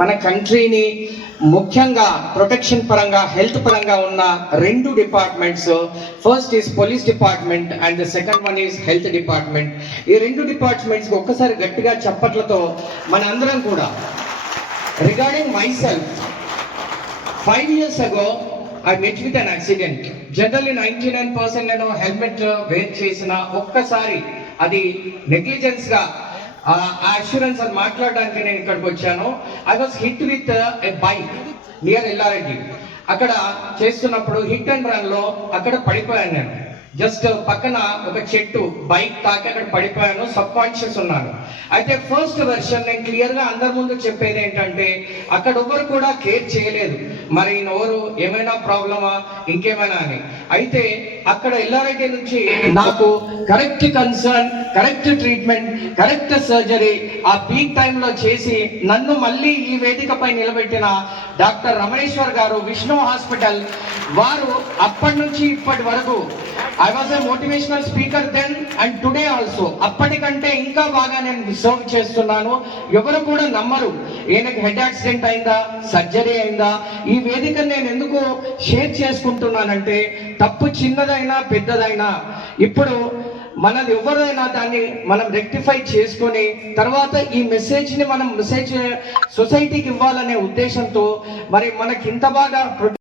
మన కంట్రీని ముఖ్యంగా ప్రొటెక్షన్ పరంగా హెల్త్ పరంగా ఉన్న రెండు departments, first is police department and the second one is health department. ఈ రెండు డిపార్ట్మెంట్స్ ఒక్కసారి గట్టిగా చప్పట్లతో మన అందరం కూడా. Regarding my self, 5 years ago I met with an accident. Generally 99% నేను హెల్మెట్ వేర్ చేసిన ఒక్కసారి అది నెగ్లిజెన్స్ గా అష్యూరెన్స్ అని మాట్లాడడానికి నేను ఇక్కడికి వచ్చాను. I was hit with a bike near Yellareddy. అక్కడ చేస్తున్నప్పుడు హిట్ అండ్ రన్ లో అక్కడ పడిపోయాను. నేను జస్ట్ పక్కన ఒక చెట్టు బైక్ తాకి అక్కడ పడిపోయాను, సబ్ కాన్షియస్ ఉన్నాను. అయితే ఫస్ట్ వెర్షన్ నేను క్లియర్ గా అందరి ముందు చెప్పేది ఏంటంటే, అక్కడ ఎవరు కూడా కేర్ చేయలేదు, మరి నోరు ఏమైనా ప్రాబ్లమా ఇంకేమైనా అని. అయితే అక్కడ ఎల్లారెడ్డి నుంచి నాకు correct concern, correct treatment, correct surgery ఆ పీక్ టైంలో చేసి నన్ను మళ్ళీ ఈ వేదికపై నిలబెట్టిన డాక్టర్ రమణేశ్వర్ గారు, విష్ణు హాస్పిటల్ వారు, అప్పటి నుంచి ఇప్పటి వరకు I was a motivational speaker then and today also. అప్పటికంటే ఇంకా బాగా నేను సర్వ్ చేస్తున్నాను. ఎవరు కూడా నమ్మరు, ఈయనకి హెడ్ యాక్సిడెంట్ అయిందా, సర్జరీ అయిందా. ఈ వేదికను నేను ఎందుకు షేర్ చేసుకుంటున్నానంటే, తప్పు చిన్నదైనా పెద్దదైనా ఇప్పుడు మనది ఎవరైనా దాన్ని మనం రెక్టిఫై చేసుకొని తర్వాత ఈ మెసేజ్ని మనం సొసైటీకి ఇవ్వాలనే ఉద్దేశంతో మరి మనకి ఇంత బాగా